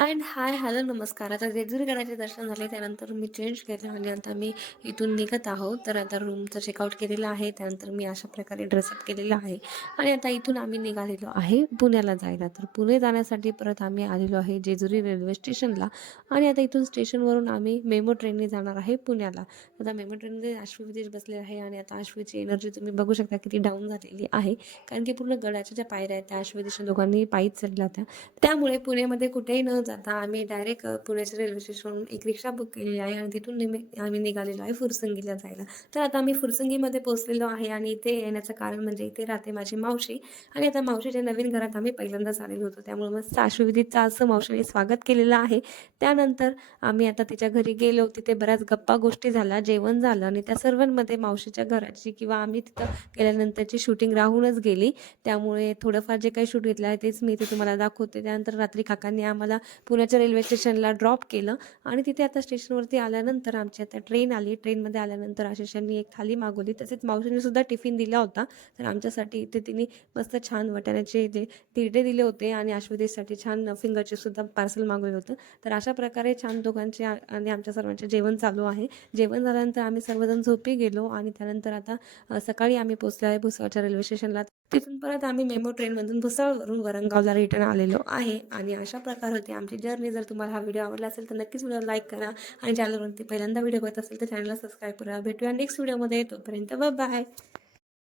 And high, hello, नमस्कार. आता जेजुरीगडाचे दर्शन झाले, त्यानंतर मी चेंज केलं आणि आता मी इथून निघत आहोत. तर आता रूमचं चेकआउट केलेलं आहे. त्यानंतर मी अशा प्रकारे ड्रेसअप केलेलं आहे आणि आता इथून आम्ही निघालेलो आहे पुण्याला जायला. तर पुणे जाण्यासाठी परत आम्ही आलेलो आहे जेजुरी रेल्वे स्टेशनला आणि आता इथून स्टेशनवरून आम्ही मेमो ट्रेनने जाणार आहे पुण्याला. आता मेमो ट्रेनमध्ये आश्वी विदेश बसले आहे आणि आता आश्वीची एनर्जी तुम्ही बघू शकता किती डाऊन झालेली आहे. कारण की पूर्ण गडाच्या ज्या पायऱ्या आहेत त्या आश्वी विदेश दोघांनी पायीच चढल्या होत्या. त्यामुळे पुण्यामध्ये कुठेही न जाता आम्ही डायरेक्ट पुण्याच्या रेल्वे स्टेशनवरून एक रिक्षा बुक केलेली आहे आणि तिथून आम्ही निघालेलो आहे फुरसंगीला जायला. तर आता आम्ही फुरसंगीमध्ये पोहोचलेलो आहे आणि इथे येण्याचं कारण म्हणजे इथे राहते माझी मावशी आणि आता मावशीच्या नवीन घरात आम्ही पहिल्यांदाच आलेलो होतो. त्यामुळे मस्त आशुविधीचं असं मावशीने स्वागत केलेलं आहे. त्यानंतर आम्ही आता तिच्या घरी गेलो. तिथे बऱ्याच गप्पा गोष्टी झाल्या, जेवण झालं आणि त्या सर्वांमध्ये मावशीच्या घराची किंवा आम्ही तिथं गेल्यानंतरची शूटिंग राहूनच गेली. त्यामुळे थोडंफार जे काही शूट घेतलं आहे तेच मी इथे तुम्हाला दाखवते. त्यानंतर रात्री काकांनी आम्हाला पुण्याच्या रेल्वे स्टेशनला ड्रॉप केलं आणि तिथे आता स्टेशनवरती आल्यानंतर आमची आता ट्रेन आली. ट्रेनमध्ये आल्यानंतर आशिषांनी एक थाली मागवली. तसेच मावशीने सुद्धा टिफिन दिला होता. तर आमच्यासाठी इथे तिने मस्त छान वाटाण्याचे जे तिरडे दिले होते आणि आश्वदेशसाठी छान फिंगरचे सुद्धा पार्सल मागवलं होतं. तर अशा प्रकारे छान दोघांचे आणि आमच्या सर्वांचे जेवण चालू आहे. जेवण झाल्यानंतर आम्ही सर्वजण झोपी गेलो आणि त्यानंतर आता सकाळी आम्ही पोहोचलो आहे भुसावळच्या रेल्वे स्टेशनला. तिथून परत आम्ही मेमो ट्रेनमधून भुसावळवरून वरणगावला रिटर्न आलेलो आहे आणि अशा प्रकारे होती आमची जर्नी. जर तुम्हाला हा व्हिडिओ आवडला असेल तर नक्कीच व्हिडिओ लाईक करा आणि चॅनलवरती पहिल्यांदा व्हिडिओ बघत असेल तर चॅनलला सबस्क्राईब करा. भेटूया नेक्स्ट व्हिडिओमध्ये. तोपर्यंत बाय.